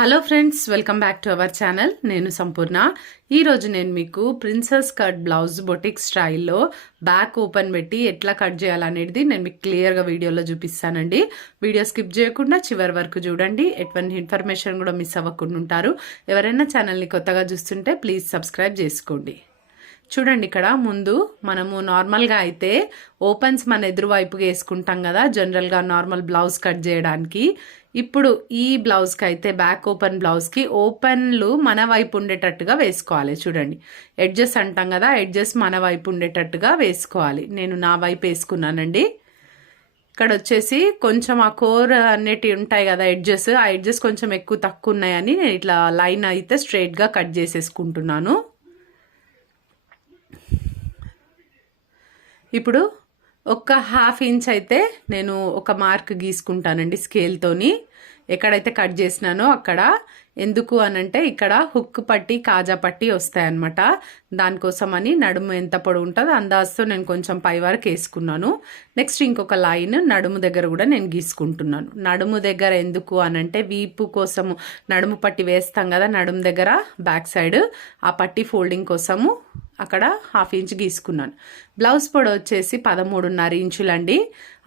Hello friends, welcome back to our channel. నేను సంపూర్ణ. ఈరోజు నేను మీకు ప్రిన్సెస్ కట్ బ్లౌజ్ బొటిక్ స్టైల్లో బ్యాక్ ఓపెన్ పెట్టి ఎట్లా కట్ చేయాలనేది నేను మీకు క్లియర్గా వీడియోలో చూపిస్తానండి. వీడియో స్కిప్ చేయకుండా చివరి వరకు చూడండి. ఎటువంటి ఇన్ఫర్మేషన్ కూడా మిస్ అవ్వకుండా ఉంటారు. ఎవరైనా ఛానల్ని కొత్తగా చూస్తుంటే ప్లీజ్ సబ్స్క్రైబ్ చేసుకోండి. చూడండి, ఇక్కడ ముందు మనము నార్మల్గా అయితే ఓపెన్స్ మన ఎదురు వైపుగా వేసుకుంటాం కదా, జనరల్గా నార్మల్ బ్లౌజ్ కట్ చేయడానికి. ఇప్పుడు ఈ బ్లౌజ్కి అయితే బ్యాక్ ఓపెన్ బ్లౌజ్కి ఓపెన్లు మన వైపు ఉండేటట్టుగా వేసుకోవాలి. చూడండి, ఎడ్జెస్ అంటాం కదా, ఎడ్జెస్ మన వైపు ఉండేటట్టుగా వేసుకోవాలి. నేను నా వైపు వేసుకున్నానండి. ఇక్కడ వచ్చేసి కొంచెం ఆ కోర్ అనేటివి ఉంటాయి కదా ఎడ్జెస్, ఆ ఎడ్జెస్ కొంచెం ఎక్కువ తక్కువ ఉన్నాయని నేను ఇట్లా లైన్ అయితే స్ట్రైట్గా కట్ చేసేసుకుంటున్నాను. ఇప్పుడు ఒక హాఫ్ ఇంచ్ అయితే నేను ఒక మార్క్ గీసుకుంటానండి స్కేల్తోని. ఎక్కడైతే కట్ చేసినానో అక్కడ. ఎందుకు అనంటే ఇక్కడ హుక్ పట్టి కాజా పట్టి వస్తాయన్నమాట. దానికోసం అని నడుము ఎంత పొడవు ఉంటుందో అందాజుతో నేను కొంచెం పై వరకు వేసుకున్నాను. నెక్స్ట్ ఇంకొక లైన్ నడుము దగ్గర కూడా నేను గీసుకుంటున్నాను. నడుము దగ్గర ఎందుకు అనంటే వీపు కోసము నడుము పట్టి వేస్తాం కదా, నడుము దగ్గర బ్యాక్ సైడ్ ఆ పట్టి ఫోల్డింగ్ కోసము అక్కడ హాఫ్ ఇంచ్ గీసుకున్నాను. బ్లౌజ్ పొడవు వచ్చేసి 13.5 ఇంచులండి.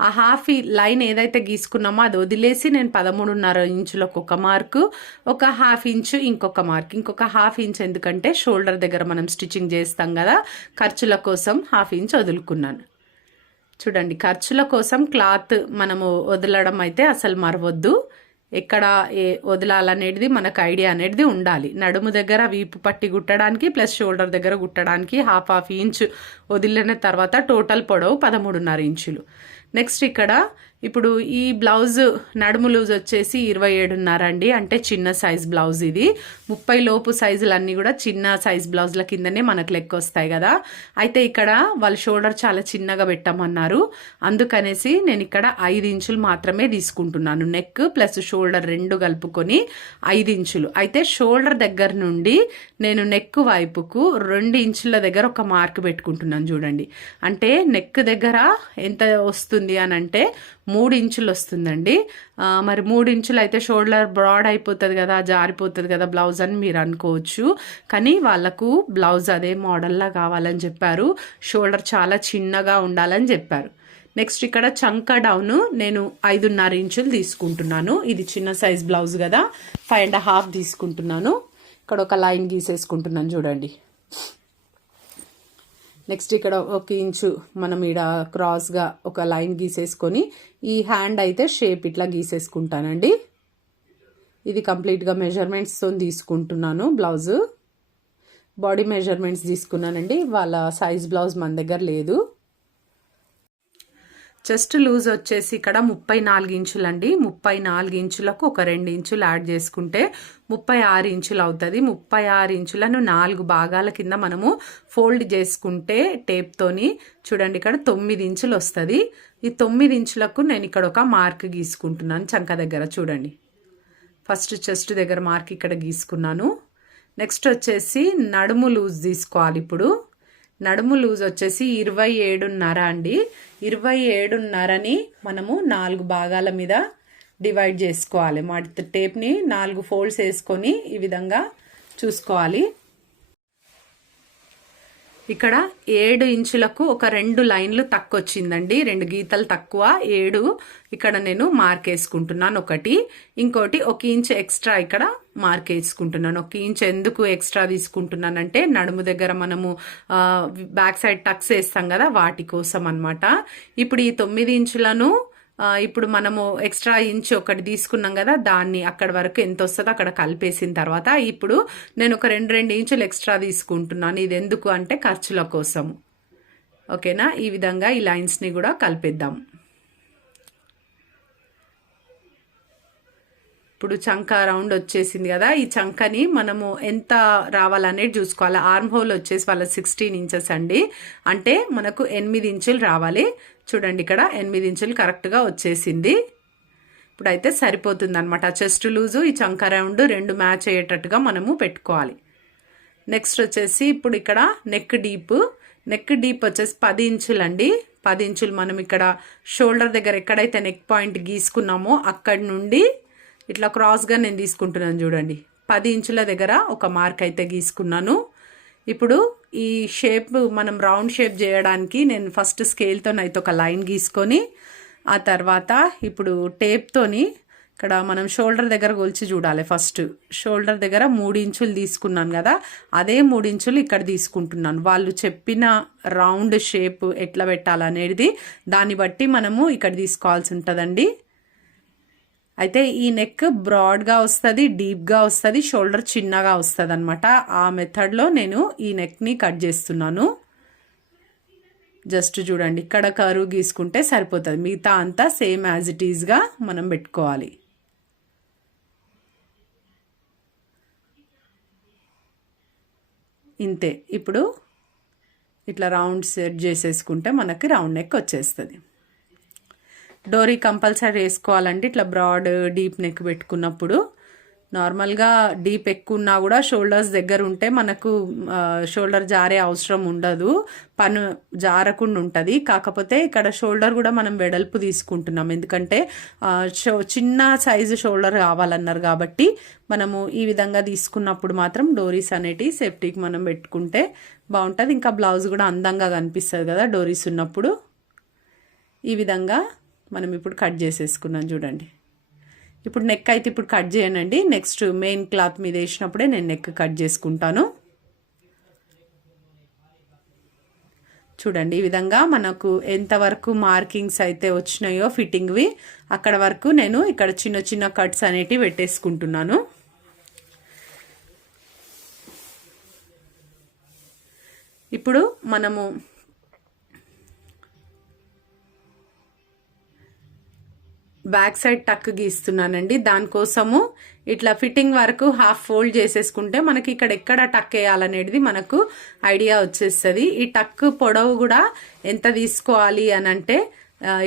ఆ హాఫ్ లైన్ ఏదైతే గీసుకున్నామో అది వదిలేసి నేను 13.5 ఇంచులకు ఒక మార్కు, ఒక హాఫ్ ఇంచు ఇంకొక మార్క్, ఇంకొక హాఫ్ ఇంచ్ ఎందుకంటే షోల్డర్ దగ్గర మనం స్టిచ్చింగ్ చేస్తాం కదా, ఖర్చుల కోసం హాఫ్ ఇంచ్ వదులుకున్నాను. చూడండి, ఖర్చుల కోసం క్లాత్ మనము వదలడం అయితే అసలు మరవద్దు. ఎక్కడ వదలాలనేది మనకు ఐడియా అనేది ఉండాలి. నడుము దగ్గర వీపు పట్టి గుట్టడానికి ప్లస్ షోల్డర్ దగ్గర గుట్టడానికి హాఫ్ ఇంచ్ వదిలిన తర్వాత టోటల్ పొడవు 13.5 ఇంచులు. నెక్స్ట్ ఇక్కడ ఇప్పుడు ఈ బ్లౌజ్ నడుము లూజ్ వచ్చేసి 27.5 అండి. అంటే చిన్న సైజ్ బ్లౌజ్ ఇది. 30 లోపు సైజులన్నీ కూడా చిన్న సైజ్ బ్లౌజ్ల కిందనే మనకు లెక్క వస్తాయి కదా. అయితే ఇక్కడ వాళ్ళ షోల్డర్ చాలా చిన్నగా పెట్టమన్నారు. అందుకనేసి నేను ఇక్కడ 5 ఇంచులు మాత్రమే తీసుకుంటున్నాను. నెక్ ప్లస్ షోల్డర్ రెండు కలుపుకొని 5 ఇంచులు. అయితే షోల్డర్ దగ్గర నుండి నేను నెక్ వైపుకు 2 ఇంచుల దగ్గర ఒక మార్క్ పెట్టుకుంటున్నాను. చూడండి, అంటే నెక్ దగ్గర ఎంత వస్తుంది అని అంటే 3 ఇంచులు వస్తుందండి. మరి 3 ఇంచులు అయితే షోల్డర్ బ్రాడ్ అయిపోతుంది కదా, జారిపోతుంది కదా బ్లౌజ్ అని మీరు అనుకోవచ్చు. కానీ వాళ్ళకు బ్లౌజ్ అదే మోడల్లా కావాలని చెప్పారు. షోల్డర్ చాలా చిన్నగా ఉండాలని చెప్పారు. నెక్స్ట్ ఇక్కడ చంక డౌన్ నేను 5.5 ఇంచులు తీసుకుంటున్నాను. ఇది చిన్న సైజ్ బ్లౌజ్ కదా, 5.5 తీసుకుంటున్నాను. ఇక్కడ ఒక లైన్ గీసేసుకుంటున్నాను. చూడండి, నెక్స్ట్ ఇక్కడ 1 ఇంచు మనం ఈడ క్రాస్గా ఒక లైన్ గీసేసుకొని ఈ హ్యాండ్ అయితే షేప్ ఇట్లా గీసేసుకుంటానండి. ఇది కంప్లీట్గా మెజర్మెంట్స్తో తీసుకుంటున్నాను. బ్లౌజు బాడీ మెజర్మెంట్స్ తీసుకున్నానండి. వాళ్ళ సైజ్ బ్లౌజ్ మన దగ్గర లేదు. చెస్ట్ లూజ్ వచ్చేసి ఇక్కడ 34 ఇంచులు అండి. 34 ఇంచులకు ఒక 2 ఇంచులు యాడ్ చేసుకుంటే 36 ఇంచులు అవుతుంది. 36 ఇంచులను 4 భాగాల కింద మనము ఫోల్డ్ చేసుకుంటే టేప్తోని చూడండి ఇక్కడ 9 ఇంచులు వస్తుంది. ఈ 9 ఇంచులకు నేను ఇక్కడ ఒక మార్క్ గీసుకుంటున్నాను చంక దగ్గర. చూడండి, ఫస్ట్ చెస్ట్ దగ్గర మార్క్ ఇక్కడ గీసుకున్నాను. నెక్స్ట్ వచ్చేసి నడుము లూజ్ తీసుకోవాలి. ఇప్పుడు నడుము లూజ్ వచ్చేసి 27.5 అండి. 27.5ని మనము 4 భాగాల మీద డివైడ్ చేసుకోవాలి. మడత టేప్ని 4 ఫోల్డ్స్ వేసుకొని ఈ విధంగా చూసుకోవాలి. ఇక్కడ 7 ఇంచులకు ఒక 2 లైన్లు తక్కువ వచ్చిందండి, 2 గీతలు తక్కువ. 7 ఇక్కడ నేను మార్క్ వేసుకుంటున్నాను ఒకటి. ఇంకోటి 1 ఇంచ్ ఎక్స్ట్రా ఇక్కడ మార్క్ వేసుకుంటున్నాను. 1 ఇంచ్ ఎందుకు ఎక్స్ట్రా తీసుకుంటున్నానంటే నడుము దగ్గర మనము బ్యాక్ సైడ్ టక్స్ వేస్తాం కదా, వాటి కోసం అనమాట. ఇప్పుడు ఈ 9 ఇంచులను ఇప్పుడు మనము ఎక్స్ట్రా ఇంచ్ ఒకటి తీసుకున్నాం కదా, దాన్ని అక్కడ వరకు ఎంత వస్తుందో అక్కడ కలిపేసిన తర్వాత ఇప్పుడు నేను ఒక 2 ఇంచులు ఎక్స్ట్రా తీసుకుంటున్నాను. ఇది ఎందుకు అంటే ఖర్చుల కోసము. ఓకేనా, ఈ విధంగా ఈ లైన్స్ని కూడా కలిపేద్దాం. ఇప్పుడు చంక రౌండ్ వచ్చేసింది కదా, ఈ చంకని మనము ఎంత రావాలనేది చూసుకోవాలి. ఆర్మ్ హోల్ వచ్చేసి వాళ్ళ 16 ఇంచెస్ అండి. అంటే మనకు 8 ఇంచులు రావాలి. చూడండి, ఇక్కడ 8 ఇంచులు కరెక్ట్గా వచ్చేసింది. ఇప్పుడైతే సరిపోతుంది అనమాట. చెస్ట్ లూజు ఈ చంక రౌండ్ 2 మ్యాచ్ అయ్యేటట్టుగా మనము పెట్టుకోవాలి. నెక్స్ట్ వచ్చేసి ఇప్పుడు ఇక్కడ నెక్ డీప్ వచ్చేసి 10 ఇంచులు అండి. 10 ఇంచులు మనం ఇక్కడ షోల్డర్ దగ్గర ఎక్కడైతే నెక్ పాయింట్ గీసుకున్నామో అక్కడి నుండి ఇట్లా క్రాస్గా నేను తీసుకుంటున్నాను చూడండి. 10 ఇంచుల దగ్గర ఒక మార్క్ అయితే గీసుకున్నాను. ఇప్పుడు ఈ షేప్ మనం రౌండ్ షేప్ చేయడానికి నేను ఫస్ట్ స్కేల్తో అయితే ఒక లైన్ గీసుకొని, ఆ తర్వాత ఇప్పుడు టేప్తోని ఇక్కడ మనం షోల్డర్ దగ్గర కొలిచి చూడాలి. ఫస్ట్ షోల్డర్ దగ్గర 3 ఇంచులు తీసుకున్నాను కదా, అదే 3 ఇంచులు ఇక్కడ తీసుకుంటున్నాను. వాళ్ళు చెప్పిన రౌండ్ షేప్ ఎట్లా పెట్టాలనేది దాన్ని బట్టి మనము ఇక్కడ తీసుకోవాల్సి ఉంటుందండి. అయితే ఈ నెక్ బ్రాడ్గా వస్తుంది, డీప్గా వస్తుంది, షోల్డర్ చిన్నగా వస్తుంది అనమాట. ఆ మెథడ్లో నేను ఈ నెక్ని కట్ చేస్తున్నాను. జస్ట్ చూడండి, ఇక్కడ కరువు గీసుకుంటే సరిపోతుంది. మిగతా అంతా సేమ్ యాజ్ ఇట్ ఈజ్గా మనం పెట్టుకోవాలి. ఇంతే. ఇప్పుడు ఇట్లా రౌండ్ సెట్ చేసేసుకుంటే మనకి రౌండ్ నెక్ వచ్చేస్తుంది. డోరీ కంపల్సరీ వేసుకోవాలండి. ఇట్లా బ్రాడ్ డీప్ నెక్ పెట్టుకున్నప్పుడు నార్మల్గా డీప్ ఎక్కువ ఉన్నా కూడా షోల్డర్స్ దగ్గర ఉంటే మనకు షోల్డర్ జారే అవసరం ఉండదు, పన్ను జారకుండా ఉంటుంది. కాకపోతే ఇక్కడ షోల్డర్ కూడా మనం వెడల్పు తీసుకుంటున్నాం, ఎందుకంటే చిన్న సైజు షోల్డర్ కావాలన్నారు కాబట్టి మనము ఈ విధంగా తీసుకున్నప్పుడు మాత్రం డోరీస్ అనేటివి సేఫ్టీకి మనం పెట్టుకుంటే బాగుంటుంది. ఇంకా బ్లౌజ్ కూడా అందంగా కనిపిస్తుంది కదా డోరీస్ ఉన్నప్పుడు. ఈ విధంగా మనం ఇప్పుడు కట్ చేసేసుకున్నాం చూడండి. ఇప్పుడు నెక్ అయితే ఇప్పుడు కట్ చేయనండి, నెక్స్ట్ మెయిన్ క్లాత్ మీద వేసినప్పుడే నేను నెక్ కట్ చేసుకుంటాను. చూడండి, ఈ విధంగా మనకు ఎంతవరకు మార్కింగ్స్ అయితే వచ్చినాయో ఫిట్టింగ్వి అక్కడ వరకు నేను ఇక్కడ చిన్న చిన్న కట్స్ అనేటివి పెట్టేసుకుంటున్నాను. ఇప్పుడు మనము బ్యాక్ సైడ్ టక్ గీస్తున్నానండి. దానికోసము ఇట్లా ఫిట్టింగ్ వరకు హాఫ్ ఫోల్డ్ చేసేసుకుంటే మనకి ఇక్కడ ఎక్కడ టక్ వేయాలనేది మనకు ఐడియా వచ్చేస్తుంది. ఈ టక్ పొడవు కూడా ఎంత తీసుకోవాలి అని అంటే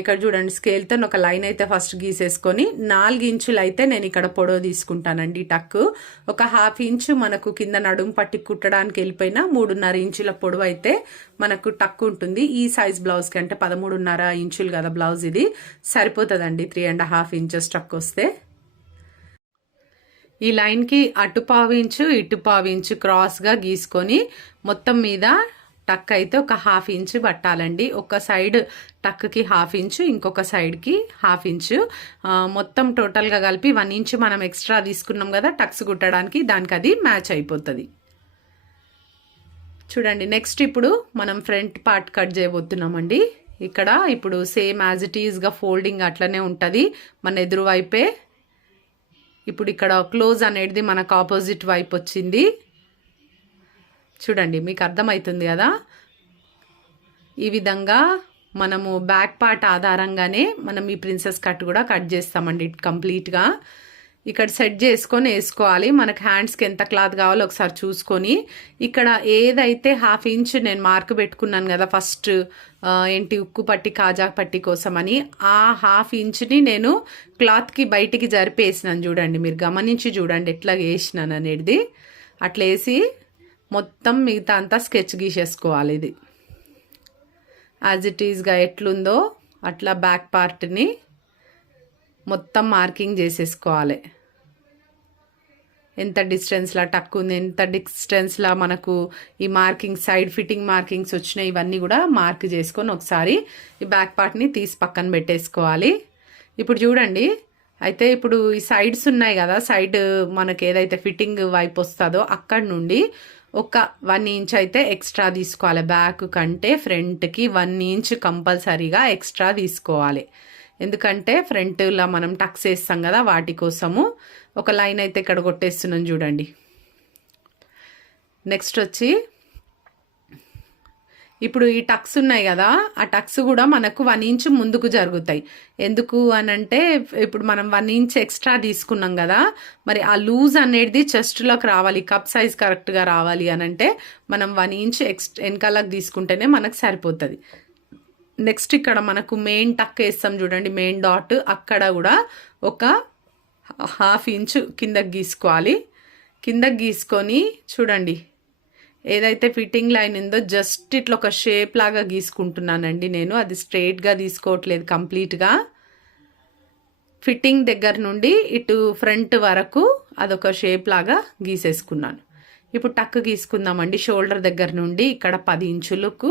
ఇక్కడ చూడండి, స్కేల్తో ఒక లైన్ అయితే ఫస్ట్ గీసేసుకొని 4 ఇంచులు అయితే నేను ఇక్కడ పొడవు తీసుకుంటానండి. టక్ ఒక హాఫ్ ఇంచు మనకు కింద నడుము పట్టి కుట్టడానికి వెళ్ళిపోయినా 3.5 ఇంచుల పొడవు అయితే మనకు టక్ ఉంటుంది. ఈ సైజ్ బ్లౌజ్కి అంటే 13.5 ఇంచులు కదా బ్లౌజ్, ఇది సరిపోతుందండి. 3.5 ఇంచెస్ టక్ వస్తే ఈ లైన్కి అటు 1/4 ఇంచు ఇటు 1/4 ఇంచు క్రాస్గా గీసుకొని మొత్తం మీద టక్ అయితే ఒక హాఫ్ ఇంచు పట్టాలండి. ఒక సైడ్ టక్కి హాఫ్ ఇంచు, ఇంకొక సైడ్కి హాఫ్ ఇంచు, మొత్తం టోటల్గా కలిపి 1 ఇంచు మనం ఎక్స్ట్రా తీసుకున్నాం కదా టక్స్ కుట్టడానికి, దానికి అది మ్యాచ్ అయిపోతుంది. చూడండి, నెక్స్ట్ ఇప్పుడు మనం ఫ్రంట్ పార్ట్ కట్ చేయబోతున్నామండి. ఇక్కడ ఇప్పుడు సేమ్ యాజ్ ఇట్ ఈజ్గా ఫోల్డింగ్ అట్లనే ఉంటుంది మన ఎదురు వైపే. ఇప్పుడు ఇక్కడ క్లోజ్ అనేది మనకు ఆపోజిట్ వైపు వచ్చింది. చూడండి, మీకు అర్థమవుతుంది కదా. ఈ విధంగా మనము బ్యాక్ పార్ట్ ఆధారంగానే మనం ఈ ప్రిన్సెస్ కట్ కూడా కట్ చేస్తామండి కంప్లీట్గా. ఇక్కడ సెట్ చేసుకొని వేసుకోవాలి. మనకు హ్యాండ్స్కి ఎంత క్లాత్ కావాలో ఒకసారి చూసుకొని, ఇక్కడ ఏదైతే హాఫ్ ఇంచ్ నేను మార్క్ పెట్టుకున్నాను కదా ఫస్ట్ ఉక్కు పట్టి కాజా పట్టి కోసమని, ఆ హాఫ్ ఇంచ్ని నేను క్లాత్కి బయటికి జరిపేసినాను. చూడండి, మీరు గమనించి చూడండి ఎట్లా వేసినాను అనేది. అట్లా వేసి మొత్తం మిగతా అంతా స్కెచ్ గీసేసుకోవాలి. ఇది యాజ్ ఇట్ ఈజ్గా ఎట్లుందో అట్లా బ్యాక్ పార్ట్ని మొత్తం మార్కింగ్ చేసేసుకోవాలి. ఎంత డిస్టెన్స్లా టక్ ఉంది, ఎంత డిస్టెన్స్లా మనకు ఈ మార్కింగ్ సైడ్ ఫిట్టింగ్ మార్కింగ్స్ వచ్చినాయి, ఇవన్నీ కూడా మార్క్ చేసుకొని ఒకసారి ఈ బ్యాక్ పార్ట్ని తీసి పక్కన పెట్టేసుకోవాలి. ఇప్పుడు చూడండి, అయితే ఇప్పుడు ఈ సైడ్స్ ఉన్నాయి కదా, సైడ్ మనకి ఏదైతే ఫిట్టింగ్ వైపు వస్తుందో అక్కడ నుండి ఒక 1 ఇంచ్ అయితే ఎక్స్ట్రా తీసుకోవాలి. బ్యాక్ కంటే ఫ్రంట్కి 1 ఇంచ్ కంపల్సరీగా ఎక్స్ట్రా తీసుకోవాలి. ఎందుకంటే ఫ్రంట్లో మనం టక్స్ వేస్తాం కదా, వాటి కోసము ఒక లైన్ అయితే ఇక్కడ కొట్టేస్తున్నాం చూడండి. నెక్స్ట్ వచ్చి ఇప్పుడు ఈ టక్స్ ఉన్నాయి కదా, ఆ టక్స్ కూడా మనకు 1 ఇంచ్ ముందుకు జరుగుతాయి. ఎందుకు అనంటే ఇప్పుడు మనం 1 ఇంచ్ ఎక్స్ట్రా తీసుకున్నాం కదా, మరి ఆ లూజ్ అనేది చెస్ట్లోకి రావాలి, కప్ సైజ్ కరెక్ట్గా రావాలి అనంటే మనం 1 ఇంచ్ వెనకాలకు తీసుకుంటేనే మనకు సరిపోతుంది. నెక్స్ట్ ఇక్కడ మనకు మెయిన్ టక్ వేస్తాం చూడండి, మెయిన్ డాట్, అక్కడ కూడా ఒక హాఫ్ ఇంచు కిందకి గీసుకోవాలి. కిందకి గీసుకొని చూడండి, ఏదైతే ఫిట్టింగ్ లైన్ ఉందో జస్ట్ ఇట్లా ఒక షేప్ లాగా గీసుకుంటున్నానండి నేను. అది స్ట్రైట్గా తీసుకోవట్లేదు, కంప్లీట్గా ఫిట్టింగ్ దగ్గర నుండి ఇటు ఫ్రంట్ వరకు అదొక షేప్ లాగా గీసేసుకున్నాను. ఇప్పుడు టక్ గీసుకుందామండి. షోల్డర్ దగ్గర నుండి ఇక్కడ 10 ఇంచులకు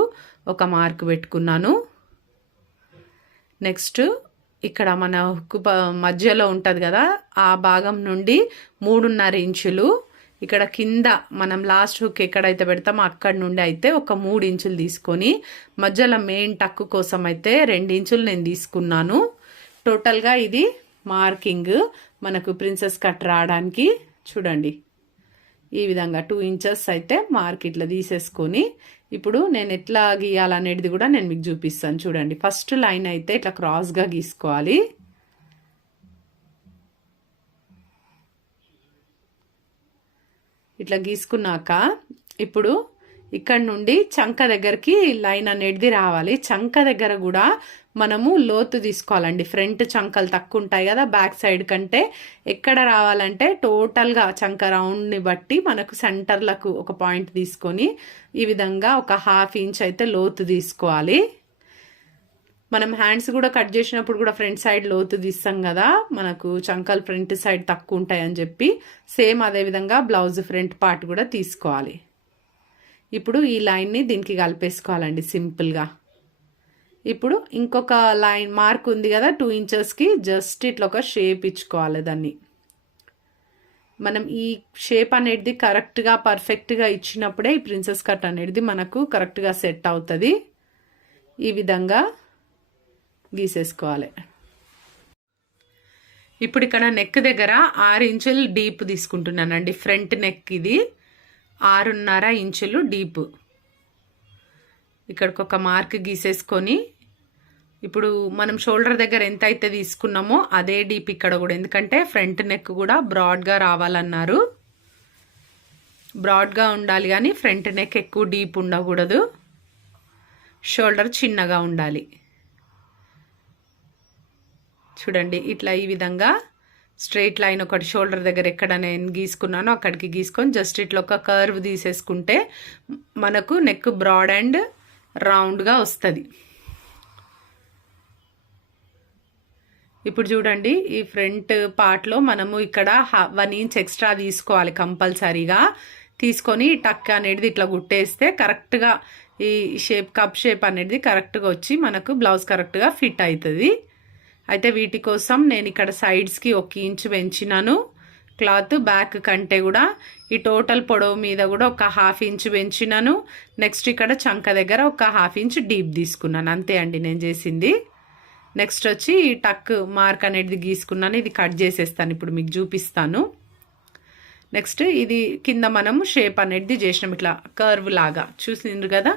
ఒక మార్క్ పెట్టుకున్నాను. నెక్స్ట్ ఇక్కడ మన హుక్ మధ్యలో ఉంటుంది కదా, ఆ భాగం నుండి 3.5 ఇంచులు ఇక్కడ కింద మనం లాస్ట్ హుక్ ఎక్కడైతే పెడతామో అక్కడ నుండి అయితే ఒక 3 ఇంచులు తీసుకొని మధ్యలో మెయిన్ టక్ కోసం అయితే 2 ఇంచులు నేను తీసుకున్నాను. టోటల్గా ఇది మార్కింగ్ మనకు ప్రిన్సెస్ కట్ రావడానికి. చూడండి ఈ విధంగా 2 ఇంచెస్ అయితే మార్క్ ఇట్లా తీసేసుకొని ఇప్పుడు నేను ఎట్లా గీయాలనేది కూడా నేను మీకు చూపిస్తాను. చూడండి ఫస్ట్ లైన్ అయితే ఇట్లా క్రాస్గా గీసుకోవాలి. ఇట్లా గీసుకున్నాక ఇప్పుడు ఇక్కడ నుండి చంక దగ్గరికి లైన్ అనేది రావాలి. చంక దగ్గర కూడా మనము లోతు తీసుకోవాలండి. ఫ్రంట్ చంకలు తక్కువ ఉంటాయి కదా బ్యాక్ సైడ్ కంటే, ఎక్కడ రావాలంటే టోటల్గా చంక రౌండ్ని బట్టి మనకు సెంటర్లకు ఒక పాయింట్ తీసుకొని ఈ విధంగా ఒక 1/2 ఇంచ్ అయితే లోతు తీసుకోవాలి. మనం హ్యాండ్స్ కూడా కట్ చేసినప్పుడు కూడా ఫ్రంట్ సైడ్ లోతు తీస్తాం కదా, మనకు చంకలు ఫ్రంట్ సైడ్ తక్కువ ఉంటాయని చెప్పి సేమ్ అదే విధంగా బ్లౌజ్ ఫ్రంట్ పార్ట్ కూడా తీసుకోవాలి. ఇప్పుడు ఈ లైన్ని దీనికి కలిపేసుకోవాలండి సింపుల్గా. ఇప్పుడు ఇంకొక లైన్ మార్క్ ఉంది కదా 2 ఇంచెస్కి, జస్ట్ ఇట్లా ఒక షేప్ ఇచ్చుకోవాలి దాన్ని. మనం ఈ షేప్ అనేది కరెక్ట్గా పర్ఫెక్ట్గా ఇచ్చినప్పుడే ఈ ప్రిన్సెస్ కట్ అనేది మనకు కరెక్ట్గా సెట్ అవుతుంది. ఈ విధంగా గీసేసుకోవాలి. ఇప్పుడు ఇక్కడ నెక్ దగ్గర 6 ఇంచులు డీప్ తీసుకుంటున్నానండి. ఫ్రంట్ నెక్ ఇది 6.5 ఇంచులు డీప్. ఇక్కడికి ఒక మార్క్ గీసేసుకొని ఇప్పుడు మనం షోల్డర్ దగ్గర ఎంత అయితే తీసుకున్నామో అదే డీప్ ఇక్కడ కూడా, ఎందుకంటే ఫ్రంట్ నెక్ కూడా బ్రాడ్గా రావాలన్నారు. బ్రాడ్గా ఉండాలి కానీ ఫ్రంట్ నెక్ ఎక్కువ డీప్ ఉండకూడదు, షోల్డర్ చిన్నగా ఉండాలి. చూడండి ఇట్లా ఈ విధంగా స్ట్రైట్ లైన్ ఒకటి షోల్డర్ దగ్గర ఎక్కడ నేను గీసుకున్నానో అక్కడికి గీసుకొని జస్ట్ ఇట్లా ఒక కర్వ్ తీసేసుకుంటే మనకు నెక్ బ్రాడ్ అండ్ రౌండ్గా వస్తుంది. ఇప్పుడు చూడండి ఈ ఫ్రంట్ పార్ట్లో మనము ఇక్కడ 1 ఇంచ్ ఎక్స్ట్రా తీసుకోవాలి కంపల్సరీగా. తీసుకొని టక్ అనేది ఇట్లా గుట్టేస్తే కరెక్ట్గా ఈ షేప్ కప్ షేప్ అనేది కరెక్ట్గా వచ్చి మనకు బ్లౌజ్ కరెక్ట్గా ఫిట్ అవుతుంది. అయితే వీటి కోసం నేను ఇక్కడ సైడ్స్కి 1 ఇంచ్ పెంచినాను క్లాత్. బ్యాక్ కంటే కూడా ఈ టోటల్ పొడవు మీద కూడా ఒక 1/2 ఇంచ్ పెంచినాను. నెక్స్ట్ ఇక్కడ చంక దగ్గర ఒక 1/2 ఇంచ్ డీప్ తీసుకున్నాను. అంతే అండి నేను చేసింది. నెక్స్ట్ వచ్చి ఈ టక్ మార్క్ అనేది గీసుకున్నాను. ఇది కట్ చేసేస్తాను, ఇప్పుడు మీకు చూపిస్తాను. నెక్స్ట్ ఇది కింద మనము షేప్ అనేది చేసినాం ఇట్లా కర్వ్ లాగా, చూసిండ్రు కదా.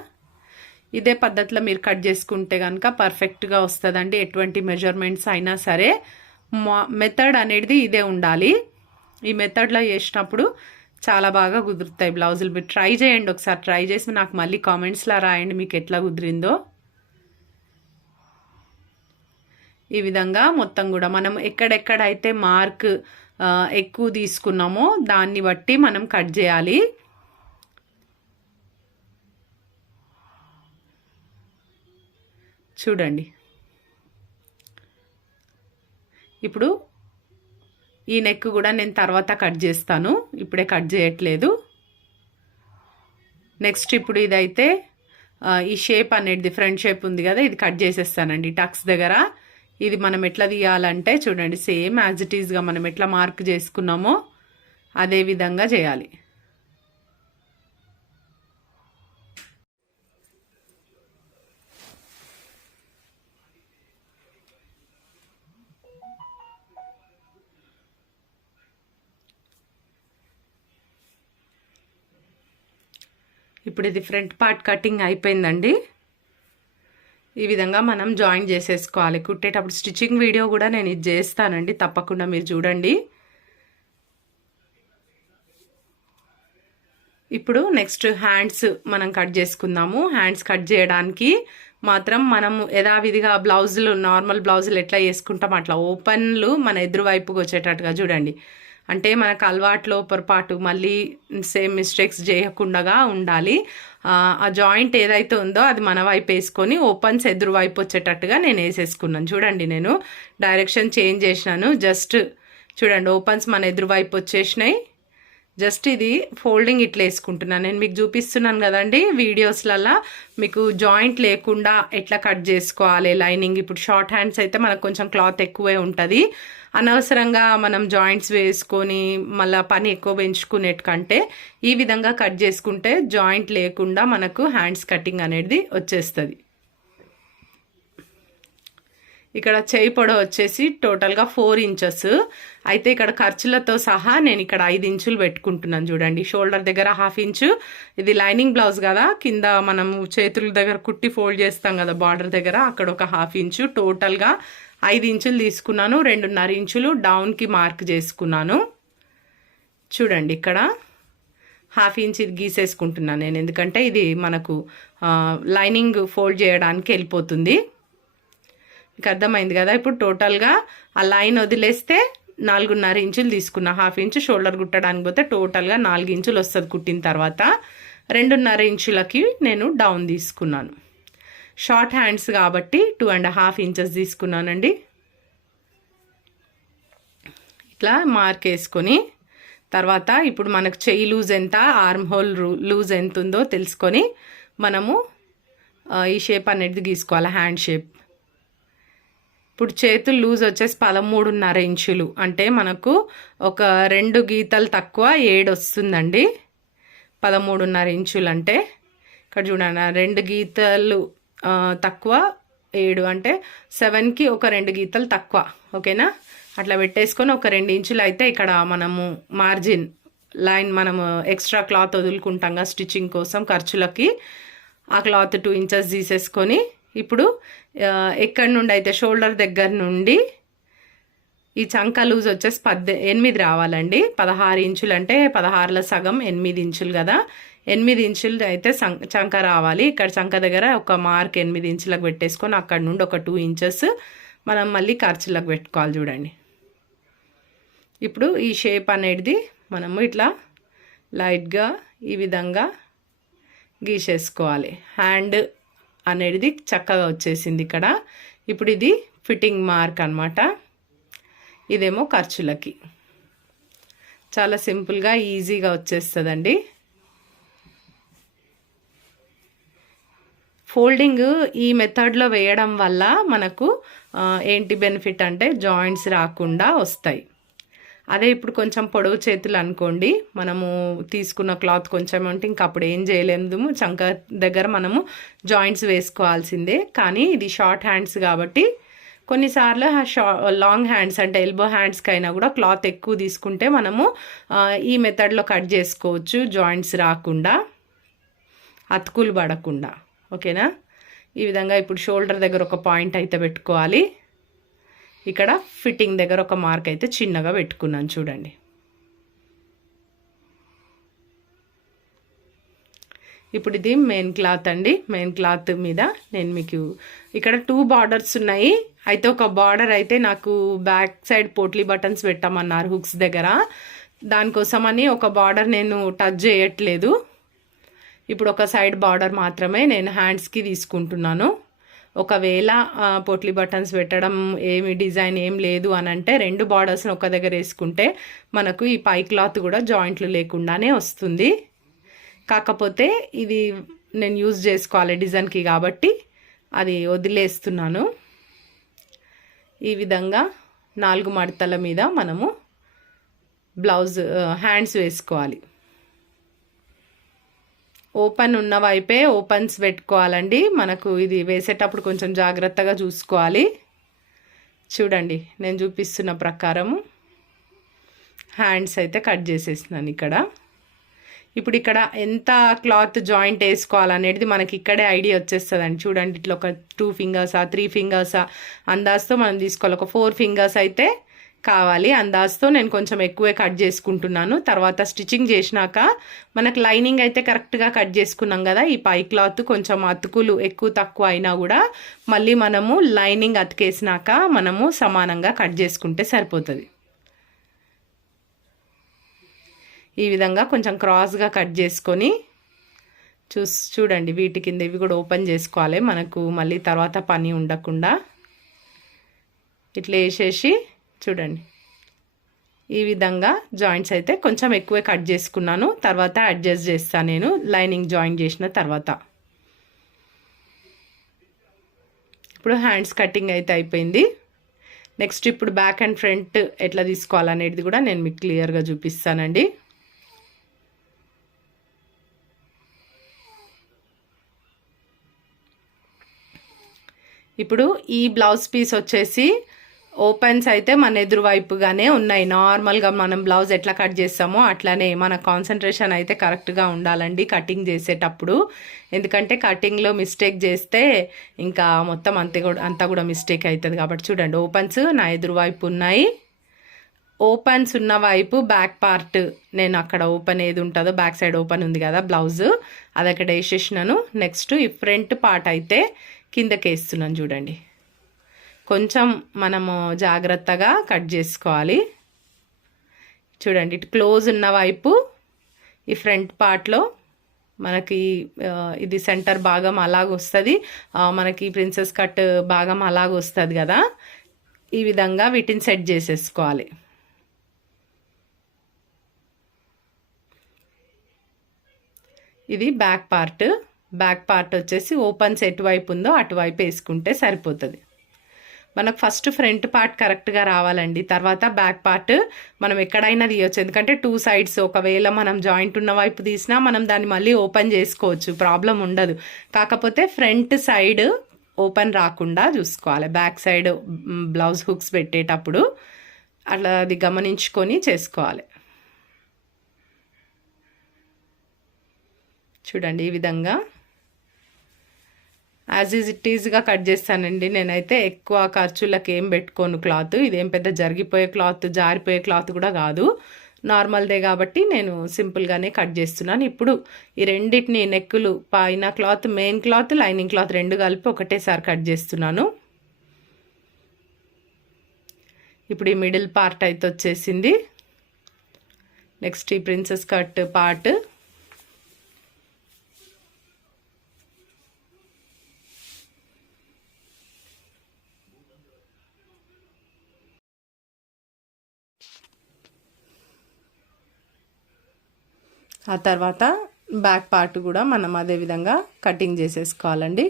ఇదే పద్ధతిలో మీరు కట్ చేసుకుంటే కనుక పర్ఫెక్ట్గా వస్తుందండి. ఎటువంటి మెజర్మెంట్స్ అయినా సరే మెథడ్ అనేది ఇదే ఉండాలి. ఈ మెథడ్లో చేసినప్పుడు చాలా బాగా కుదురుతాయి బ్లౌజులు. మీరు ట్రై చేయండి, ఒకసారి ట్రై చేసి నాకు మళ్ళీ కామెంట్స్లో రాయండి మీకు ఎట్లా కుదిరిందో. ఈ విధంగా మొత్తం కూడా మనం ఎక్కడెక్కడైతే మార్క్ ఎక్కువ తీసుకున్నామో దాన్ని బట్టి మనం కట్ చేయాలి. చూడండి ఇప్పుడు ఈ నెక్ కూడా నేను తర్వాత కట్ చేస్తాను, ఇప్పుడే కట్ చేయట్లేదు. నెక్స్ట్ ఇప్పుడు ఇదైతే ఈ షేప్ అనేది ఫ్రంట్ షేప్ ఉంది కదా, ఇది కట్ చేసేస్తానండి టక్స్ దగ్గర. ఇది మనం ఎట్లా తీయాలంటే చూడండి సేమ్ యాజ్ ఇట్ ఈస్గా మనం ఎట్లా మార్క్ చేసుకున్నామో అదే విధంగా చేయాలి. ఇప్పుడు ఇది ఫ్రంట్ పార్ట్ కటింగ్ అయిపోయిందండి. ఈ విధంగా మనం జాయిన్ చేసేసుకోవాలి. కుట్టేటప్పుడు స్టిచ్చింగ్ వీడియో కూడా నేను ఇది చేస్తానండి, తప్పకుండా మీరు చూడండి. ఇప్పుడు నెక్స్ట్ హ్యాండ్స్ మనం కట్ చేసుకుందాము. హ్యాండ్స్ కట్ చేయడానికి మాత్రం మనము యథావిధిగా బ్లౌజులు నార్మల్ బ్లౌజులు ఎట్లా వేసుకుంటాం అట్లా ఓపెన్లు మన ఎదురు వైపుకి వచ్చేటట్టుగా చూడండి అంటే మనకు అలవాట్లో పొరపాటు మళ్ళీ సేమ్ మిస్టేక్స్ చేయకుండా ఉండాలి. ఆ జాయింట్ ఏదైతే ఉందో అది మన వైపు వేసుకొని ఓపెన్స్ ఎదురు వైపు వచ్చేటట్టుగా నేను వేసేసుకున్నాను. చూడండి, నేను డైరెక్షన్ చేంజ్ చేసినాను. జస్ట్ చూడండి, ఓపెన్స్ మన ఎదురు వైపు వచ్చేసినాయి. జస్ట్ ఇది ఫోల్డింగ్ ఇట్లా వేసుకుంటున్నాను. నేను మీకు చూపిస్తున్నాను కదండి వీడియోస్లలో, మీకు జాయింట్ లేకుండా ఎట్లా కట్ చేసుకోవాలి లైనింగ్. ఇప్పుడు షార్ట్ హ్యాండ్స్ అయితే మనకు కొంచెం క్లాత్ ఎక్కువే ఉంటుంది. అనవసరంగా మనం జాయింట్స్ వేసుకొని మళ్ళీ పని ఎక్కువ పెంచుకునేటికంటే ఈ విధంగా కట్ చేసుకుంటే జాయింట్ లేకుండా మనకు హ్యాండ్స్ కటింగ్ అనేది వచ్చేస్తుంది. ఇక్కడ చేయి పొడవు వచ్చేసి టోటల్గా 4 ఇంచెస్. అయితే ఇక్కడ ఖర్చులతో సహా నేను ఇక్కడ 5 ఇంచులు పెట్టుకుంటున్నాను. చూడండి, షోల్డర్ దగ్గర 1/2 ఇంచు. ఇది లైనింగ్ బ్లౌజ్ కదా, కింద మనము చేతుల దగ్గర కుట్టి ఫోల్డ్ చేస్తాం కదా బార్డర్ దగ్గర, అక్కడ ఒక 1/2 ఇంచు. టోటల్గా 5 ఇంచులు తీసుకున్నాను. 2.5 ఇంచులు డౌన్కి మార్క్ చేసుకున్నాను. చూడండి, ఇక్కడ 1/2 ఇంచ్ ఇది గీసేసుకుంటున్నాను నేను, ఎందుకంటే ఇది మనకు లైనింగ్ ఫోల్డ్ చేయడానికి వెళ్ళిపోతుంది. మీకు అర్థమైంది కదా. ఇప్పుడు టోటల్గా ఆ లైన్ వదిలేస్తే 4.5 ఇంచులు తీసుకున్నా. 1/2 ఇంచు షోల్డర్ కుట్టడానికి పోతే టోటల్గా 4 ఇంచులు వస్తుంది. కుట్టిన తర్వాత 2.5 ఇంచులకి నేను డౌన్ తీసుకున్నాను. షార్ట్ హ్యాండ్స్ కాబట్టి 2.5 ఇంచెస్ తీసుకున్నానండి. ఇట్లా మార్క్ వేసుకొని తర్వాత ఇప్పుడు మనకు చెయ్యి లూజ్ ఎంత, ఆర్మ్ హోల్ లూజ్ ఎంత ఉందో తెలుసుకొని మనము ఈ షేప్ అనేది గీసుకోవాలి, హ్యాండ్ షేప్. ఇప్పుడు చేతులు లూజ్ వచ్చేసి 13.5 ఇంచులు, అంటే మనకు ఒక 2 గీతలు తక్కువ 7 వస్తుందండి. 13.5 ఇంచులు అంటే ఇక్కడ చూడండి, 2 గీతలు తక్కువ 7 అంటే 7కి ఒక 2 గీతలు తక్కువ. ఓకేనా, అట్లా పెట్టేసుకొని ఒక 2 ఇంచులు అయితే ఇక్కడ మనము మార్జిన్ లైన్ మనము ఎక్స్ట్రా క్లాత్ వదులుకుంటాం కదా స్టిచ్చింగ్ కోసం ఖర్చులకి, ఆ క్లాత్ 2 ఇంచెస్ తీసేసుకొని ఇప్పుడు ఎక్కడి నుండి అయితే షోల్డర్ దగ్గర నుండి ఈ చంక లూజ్ వచ్చేసి 8 రావాలండి. 16 ఇంచులు అంటే 16లో సగం 8 ఇంచులు కదా, 8 ఇంచులు అయితే చంక రావాలి. ఇక్కడ చంక దగ్గర ఒక మార్క్ 8 ఇంచులకు పెట్టేసుకొని అక్కడ నుండి ఒక 2 ఇంచెస్ మనం మళ్ళీ ఖర్చులకు పెట్టుకోవాలి. చూడండి, ఇప్పుడు ఈ షేప్ అనేది మనము ఇట్లా లైట్గా ఈ విధంగా గీసేసుకోవాలి. హ్యాండ్ అనేది చక్కగా వచ్చేసింది ఇక్కడ. ఇప్పుడు ఇది ఫిట్టింగ్ మార్క్ అన్నమాట, ఇదేమో ఖర్చులకి. చాలా సింపుల్గా ఈజీగా వచ్చేస్తుందండి. ఫోల్డింగ్ ఈ మెథడ్లో వేయడం వల్ల మనకు ఏంటి బెనిఫిట్ అంటే జాయింట్స్ రాకుండా వస్తాయి. అదే ఇప్పుడు కొంచెం పొడవు చేతులు అనుకోండి, మనము తీసుకున్న క్లాత్ కొంచెం ఉంటే ఇంక అప్పుడు ఏం చేయలేము, చంక దగ్గర మనము జాయింట్స్ వేసుకోవాల్సిందే. కానీ ఇది షార్ట్ హ్యాండ్స్ కాబట్టి కొన్నిసార్లు లాంగ్ హ్యాండ్స్ అంటే ఎల్బో హ్యాండ్స్కి అయినా కూడా క్లాత్ ఎక్కువ తీసుకుంటే మనము ఈ మెథడ్లో కట్ చేసుకోవచ్చు, జాయింట్స్ రాకుండా, అతుకులు పడకుండా. ఓకేనా, ఈ విధంగా ఇప్పుడు షోల్డర్ దగ్గర ఒక పాయింట్ అయితే పెట్టుకోవాలి. ఇక్కడ ఫిట్టింగ్ దగ్గర ఒక మార్క్ అయితే చిన్నగా పెట్టుకున్నాను. చూడండి, ఇప్పుడు ఇది మెయిన్ క్లాత్ అండి. మెయిన్ క్లాత్ మీద నేను మీకు ఇక్కడ 2 బార్డర్స్ ఉన్నాయి. అయితే ఒక బార్డర్ అయితే నాకు బ్యాక్ సైడ్ పోట్లీ బటన్స్ పెట్టామన్నారు హుక్స్ దగ్గర, దానికోసమని ఒక బార్డర్ నేను టచ్ చేయట్లేదు. ఇప్పుడు ఒక సైడ్ బార్డర్ మాత్రమే నేను హ్యాండ్స్కి తీసుకుంటున్నాను. ఒకవేళ పోట్లీ బటన్స్ పెట్టడం ఏమి డిజైన్ ఏం లేదు అని అంటే 2 బార్డర్స్ని ఒక దగ్గర వేసుకుంటే మనకు ఈ పై క్లాత్ కూడా జాయింట్లు లేకుండానే వస్తుంది. కాకపోతే ఇది నేను యూజ్ చేసుకోవాలి డిజైన్కి కాబట్టి అది వదిలేస్తున్నాను. ఈ విధంగా 4 మడతల మీద మనము బ్లౌజ్ హ్యాండ్స్ వేసుకోవాలి. ఓపెన్ ఉన్న వైపే ఓపెన్స్ పెట్టుకోవాలండి. మనకు ఇది వేసేటప్పుడు కొంచెం జాగ్రత్తగా చూసుకోవాలి. చూడండి, నేను చూపిస్తున్న ప్రకారము హ్యాండ్స్ అయితే కట్ చేసేసినాను ఇక్కడ. ఇప్పుడు ఇక్కడ ఎంత క్లాత్ జాయింట్ వేసుకోవాలనేది మనకి ఇక్కడే ఐడియా వచ్చేస్తుందండి. చూడండి, ఇట్లా ఒక 2 ఫింగర్సా 3 ఫింగర్సా అందాజుతో మనం తీసుకోవాలి. ఒక 4 ఫింగర్స్ అయితే కావాలి అందాజుతో. నేను కొంచెం ఎక్కువే కట్ చేసుకుంటున్నాను. తర్వాత స్టిచ్చింగ్ చేసినాక మనకు లైనింగ్ అయితే కరెక్ట్గా కట్ చేసుకున్నాం కదా, ఈ పై క్లాత్ కొంచెం అతుకులు ఎక్కువ తక్కువ అయినా కూడా మళ్ళీ మనము లైనింగ్ అతికేసినాక మనము సమానంగా కట్ చేసుకుంటే సరిపోతుంది. ఈ విధంగా కొంచెం క్రాస్గా కట్ చేసుకొని చూడండి, వీటి కింద ఇవి కూడా ఓపెన్ చేసుకోవాలి, మనకు మళ్ళీ తర్వాత పని ఉండకుండా. ఇట్లా వేసేసి చూడండి, ఈ విధంగా జాయింట్స్ అయితే కొంచెం ఎక్కువే కట్ చేసుకున్నాను, తర్వాత అడ్జస్ట్ చేస్తాను నేను లైనింగ్ జాయిన్ చేసిన తర్వాత. ఇప్పుడు హ్యాండ్స్ కటింగ్ అయితే అయిపోయింది. నెక్స్ట్ ఇప్పుడు బ్యాక్ అండ్ ఫ్రంట్ ఎట్లా తీసుకోవాలనేది కూడా నేను మీకు క్లియర్గా చూపిస్తానండి. ఇప్పుడు ఈ బ్లౌజ్ పీస్ వచ్చేసి ఓపెన్స్ అయితే మన ఎదురు వైపుగానే ఉన్నాయి. నార్మల్గా మనం బ్లౌజ్ ఎట్లా కట్ చేస్తామో అట్లానే మన కాన్సన్ట్రేషన్ అయితే కరెక్ట్గా ఉండాలండి కటింగ్ చేసేటప్పుడు. ఎందుకంటే కటింగ్లో మిస్టేక్ చేస్తే ఇంకా మొత్తం అంతా కూడా మిస్టేక్ అవుతుంది. కాబట్టి చూడండి, ఓపెన్స్ నా ఎదురు వైపు ఉన్నాయి. ఓపెన్స్ ఉన్న వైపు బ్యాక్ పార్ట్ నేను అక్కడ ఓపెన్ ఏది ఉంటుందో బ్యాక్ సైడ్ ఓపెన్ ఉంది కదా బ్లౌజ్, అది అక్కడ వేసేసినాను. నెక్స్ట్ ఈ ఫ్రంట్ పార్ట్ అయితే కిందకి వేస్తున్నాను. చూడండి, కొంచెం మనము జాగ్రత్తగా కట్ చేసుకోవాలి. చూడండి, ఇటు క్లోజ్ ఉన్న వైపు ఈ ఫ్రంట్ పార్ట్లో మనకి ఇది సెంటర్ భాగం అలాగ వస్తుంది, మనకి ప్రిన్సెస్ కట్ భాగం అలాగ వస్తుంది కదా. ఈ విధంగా వీటిని సెట్ చేసేసుకోవాలి. ఇది బ్యాక్ పార్ట్ వచ్చేసి ఓపెన్స్ ఎటువైపు ఉందో అటువైపు వేసుకుంటే సరిపోతుంది. మనకు ఫస్ట్ ఫ్రంట్ పార్ట్ కరెక్ట్గా రావాలండి, తర్వాత బ్యాక్ పార్ట్ మనం ఎక్కడైనా తీయొచ్చు. ఎందుకంటే 2 సైడ్స్ ఒకవేళ మనం జాయింట్ ఉన్న వైపు తీసినా మనం దాన్ని మళ్ళీ ఓపెన్ చేసుకోవచ్చు, ప్రాబ్లం ఉండదు. కాకపోతే ఫ్రంట్ సైడ్ ఓపెన్ రాకుండా చూసుకోవాలి. బ్యాక్ సైడ్ బ్లౌజ్ హుక్స్ పెట్టేటప్పుడు అట్లా అది గమనించుకొని చేసుకోవాలి. చూడండి, ఈ విధంగా యాజ్ ఇట్ ఈజ్గా కట్ చేస్తానండి. నేనైతే ఎక్కువ ఖర్చులకు ఏం పెట్టుకోను క్లాత్. ఇదేం పెద్ద జరిగిపోయే క్లాత్, జారిపోయే క్లాత్ కూడా కాదు, నార్మల్దే కాబట్టి నేను సింపుల్గానే కట్ చేస్తున్నాను. ఇప్పుడు ఈ రెండింటిని నెక్కులు, పైన cloth, main cloth, lining cloth రెండు కలిపి ఒకటేసారి కట్ చేస్తున్నాను. ఇప్పుడు ఈ మిడిల్ పార్ట్ అయితే వచ్చేసింది. నెక్స్ట్ ఈ ప్రిన్సెస్ కట్ పార్ట్, ఆ తర్వాత బ్యాక్ పార్ట్ కూడా మనం అదే విధంగా కటింగ్ చేసేసుకోవాలండి.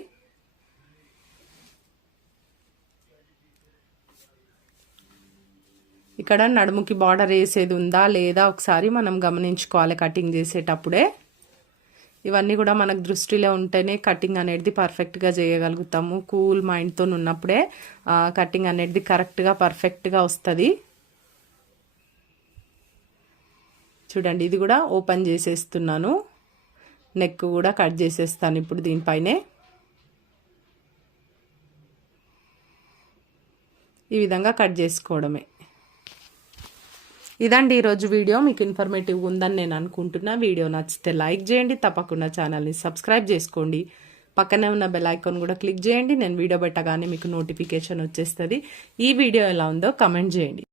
ఇక్కడ నడుముకి బార్డర్ వేసేది ఉందా లేదా ఒకసారి మనం గమనించుకోవాలి కటింగ్ చేసేటప్పుడే. ఇవన్నీ కూడా మనకు దృష్టిలో ఉంటేనే కటింగ్ అనేది పర్ఫెక్ట్గా చేయగలుగుతాము. కూల్ మైండ్తో ఉన్నప్పుడే కటింగ్ అనేది కరెక్ట్గా పర్ఫెక్ట్గా వస్తుంది. చూడండి, ఇది కూడా ఓపెన్ చేసేస్తున్నాను, నెక్ కూడా కట్ చేసేస్తాను ఇప్పుడు దీనిపైనే. ఈ విధంగా కట్ చేసుకోవడమే. ఇదండి ఈరోజు వీడియో. మీకు ఇన్ఫర్మేటివ్ ఉందని నేను అనుకుంటున్నా. వీడియో నచ్చితే లైక్ చేయండి, తప్పకుండా ఛానల్ని సబ్స్క్రైబ్ చేసుకోండి, పక్కనే ఉన్న బెల్ ఐకాన్ కూడా క్లిక్ చేయండి. నేను వీడియో పెట్టగానే మీకు నోటిఫికేషన్ వచ్చేస్తుంది. ఈ వీడియో ఎలా ఉందో కమెంట్ చేయండి.